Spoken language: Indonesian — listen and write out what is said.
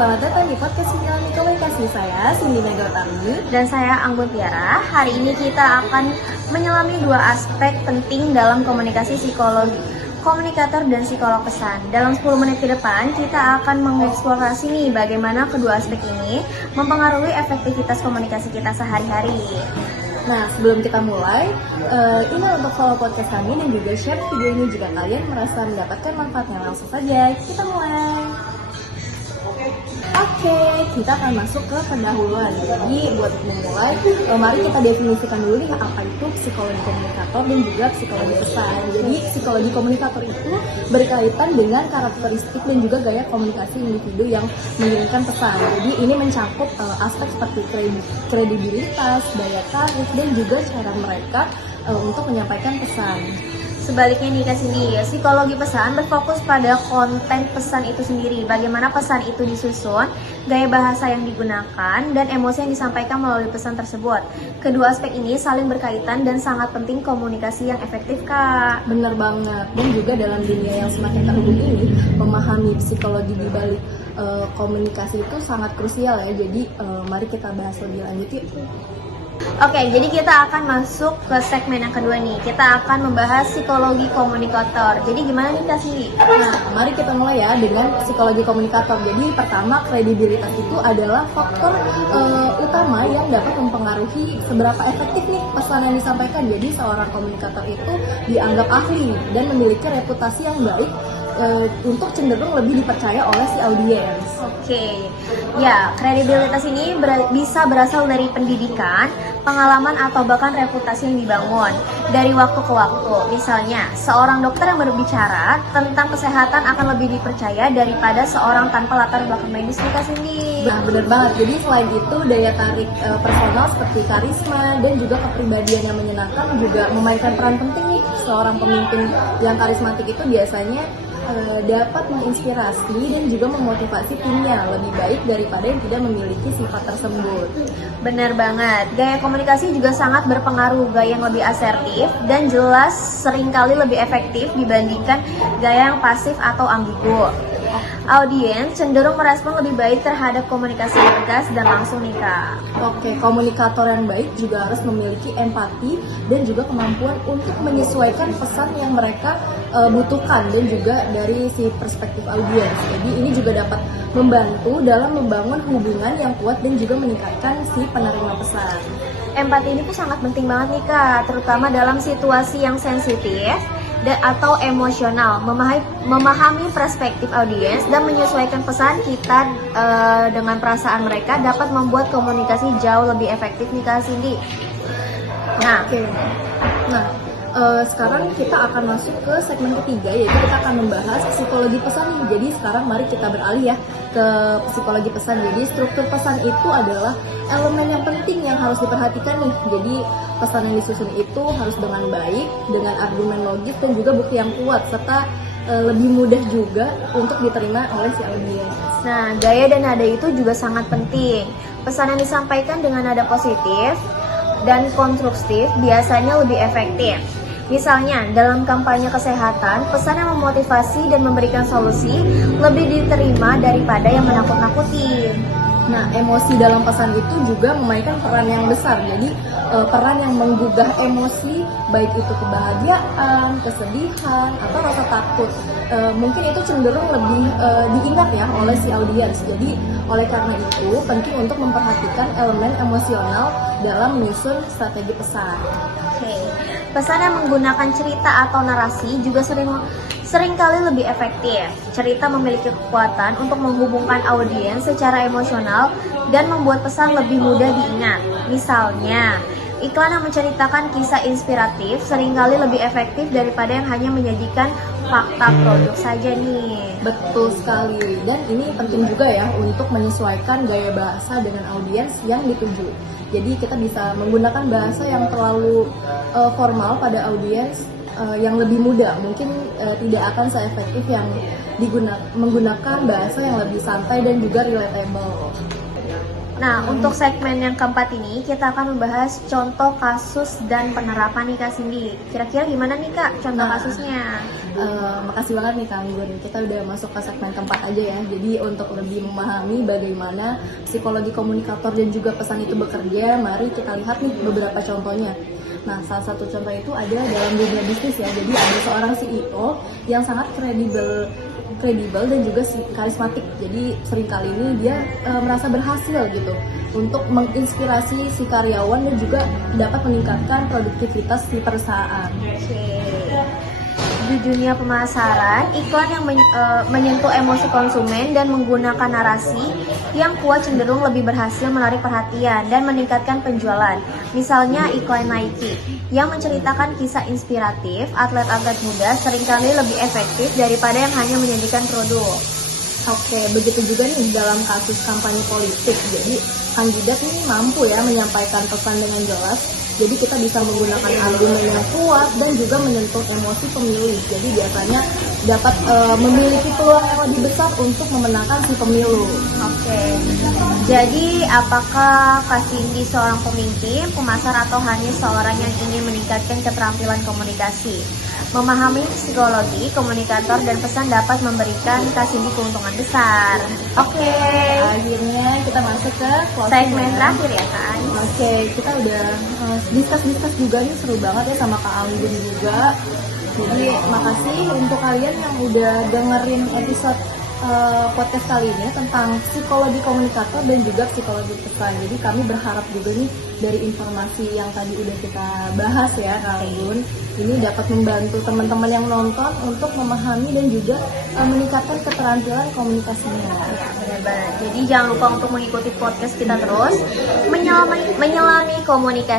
selamat datang di podcast Sinyalani Komunikasi. Saya Cindy Megawati dan saya Anggun Tiara. Hari ini kita akan menyelami dua aspek penting dalam komunikasi psikologi, komunikator dan psikolog pesan. Dalam 10 menit ke depan, kita akan mengeksplorasi nih bagaimana kedua aspek ini mempengaruhi efektivitas komunikasi kita sehari-hari. Nah, sebelum kita mulai, ingat untuk follow podcast kami dan juga share video ini jika kalian merasa mendapatkan manfaatnya. Langsung saja, kita mulai. Oke, kita akan masuk ke pendahuluan. Jadi, buat memulai, mari kita definisikan dulu nih apa itu psikologi komunikator dan juga psikologi pesan. Jadi, psikologi komunikator itu berkaitan dengan karakteristik dan juga gaya komunikasi individu yang mengirimkan pesan. Jadi, ini mencakup aspek seperti kredibilitas, daya tarik, dan juga cara mereka untuk menyampaikan pesan. Sebaliknya nih Kak Cindy, psikologi pesan berfokus pada konten pesan itu sendiri, bagaimana pesan itu disusun, gaya bahasa yang digunakan, dan emosi yang disampaikan melalui pesan tersebut. Kedua aspek ini saling berkaitan dan sangat penting komunikasi yang efektif, Kak. Bener banget, dan juga dalam dunia yang semakin terhubung ini, memahami psikologi di balik komunikasi itu sangat krusial ya. Jadi mari kita bahas lebih lanjut yuk. Oke, jadi kita akan masuk ke segmen yang kedua nih. Kita akan membahas psikologi komunikator. Jadi gimana nih Kak Cindy? Nah, mari kita mulai ya dengan psikologi komunikator. Jadi pertama, kredibilitas itu adalah faktor utama yang dapat mempengaruhi seberapa efektif nih pesan yang disampaikan. Jadi seorang komunikator itu dianggap ahli dan memiliki reputasi yang baik untuk cenderung lebih dipercaya oleh si audiens. Oke, ya kredibilitas ini bisa berasal dari pendidikan, pengalaman atau bahkan reputasi yang dibangun dari waktu ke waktu. Misalnya, seorang dokter yang berbicara tentang kesehatan akan lebih dipercaya daripada seorang tanpa latar belakang medis nih Kak Cindy. Nah, bener banget. Jadi selain itu daya tarik personal seperti karisma dan juga kepribadian yang menyenangkan juga memainkan peran penting nih. Seorang pemimpin yang karismatik itu biasanya dapat menginspirasi dan juga memotivasi timnya lebih baik daripada yang tidak memiliki sifat tersebut. Benar banget, gaya komunikasi juga sangat berpengaruh. Gaya yang lebih asertif dan jelas seringkali lebih efektif dibandingkan gaya yang pasif atau ambigu. Audiens cenderung merespon lebih baik terhadap komunikasi yang tegas dan langsung nih Kak. Oke, komunikator yang baik juga harus memiliki empati dan juga kemampuan untuk menyesuaikan pesan yang mereka butuhkan dan juga dari si perspektif audiens. Jadi ini juga dapat membantu dalam membangun hubungan yang kuat dan juga meningkatkan si penerima pesan. Empati ini tuh sangat penting banget nih Kak, terutama dalam situasi yang sensitif atau emosional. Memahami perspektif audiens dan menyesuaikan pesan kita dengan perasaan mereka dapat membuat komunikasi jauh lebih efektif nih Kak Cindy. Sekarang kita akan masuk ke segmen ketiga, yaitu kita akan membahas psikologi pesan nih. Jadi sekarang mari kita beralih ya ke psikologi pesan. Jadi struktur pesan itu adalah elemen yang penting yang harus diperhatikan nih. Jadi pesan yang disusun itu harus dengan baik, dengan argumen logis dan juga bukti yang kuat, serta lebih mudah juga untuk diterima oleh si audiens. Nah, gaya dan nada itu juga sangat penting. Pesan yang disampaikan dengan nada positif dan konstruktif biasanya lebih efektif. Misalnya, dalam kampanye kesehatan, pesan yang memotivasi dan memberikan solusi lebih diterima daripada yang menakut-nakuti. Nah, emosi dalam pesan itu juga memainkan peran yang besar. Jadi, peran yang menggugah emosi, baik itu kebahagiaan, kesedihan, atau rasa takut. Mungkin itu cenderung lebih diingat ya oleh si audiens. Jadi, oleh karena itu, penting untuk memperhatikan elemen emosional dalam menyusun strategi pesan. Oke. Pesan yang menggunakan cerita atau narasi juga seringkali lebih efektif. Cerita memiliki kekuatan untuk menghubungkan audiens secara emosional dan membuat pesan lebih mudah diingat. Misalnya, iklan yang menceritakan kisah inspiratif seringkali lebih efektif daripada yang hanya menyajikan fakta produk saja nih. Betul sekali, dan ini penting juga ya untuk menyesuaikan gaya bahasa dengan audiens yang dituju. Jadi kita bisa menggunakan bahasa yang terlalu formal pada audiens yang lebih muda, mungkin tidak akan se-efektif yang menggunakan bahasa yang lebih santai dan juga relatable. Nah, untuk segmen yang keempat ini kita akan membahas contoh kasus dan penerapan nih Kak Cindy. Kira-kira gimana nih Kak contoh Nah, kasusnya? Makasih banget nih Kak Anggun. Kita udah masuk ke segmen keempat aja ya. Jadi untuk lebih memahami bagaimana psikologi komunikator dan juga pesan itu bekerja, mari kita lihat nih beberapa contohnya. Nah, salah satu contoh itu ada dalam dunia bisnis ya. Jadi ada seorang CEO yang sangat kredibel dan juga karismatik. Jadi seringkali ini dia merasa berhasil gitu untuk menginspirasi si karyawan dan juga dapat meningkatkan produktivitas di perusahaan. Oke. Di dunia pemasaran, iklan yang menyentuh emosi konsumen dan menggunakan narasi yang kuat cenderung lebih berhasil menarik perhatian dan meningkatkan penjualan. Misalnya iklan Nike yang menceritakan kisah inspiratif atlet-atlet muda seringkali lebih efektif daripada yang hanya menyajikan produk. Oke, begitu juga nih dalam kasus kampanye politik. Jadi kandidat ini mampu ya menyampaikan pesan dengan jelas. Jadi kita bisa menggunakan argumen yang kuat dan juga menyentuh emosi pemilih. Jadi biasanya dapat memiliki peluang yang lebih besar untuk memenangkan si pemilu. Oke. Jadi apakah Kak Cindy seorang pemimpin, pemasar atau hanya seorang yang ingin meningkatkan keterampilan komunikasi? Memahami psikologi, komunikator, dan pesan dapat memberikan Kak Cindy keuntungan besar. Oke. Akhirnya kita masuk ke closing Segmen ya. terakhir ya Kak. Oke, kita udah discuss juga nih, seru banget ya sama Kak Anggun juga. Jadi makasih untuk kalian yang udah dengerin episode podcast kali ini tentang psikologi komunikator dan juga psikologi pesan. Jadi kami berharap juga nih dari informasi yang tadi udah kita bahas ya Kak Anggun, ini dapat membantu teman-teman yang nonton untuk memahami dan juga meningkatkan keterampilan komunikasinya. Ya, benar-benar. Jadi jangan lupa untuk mengikuti podcast kita terus, menyelami komunikasi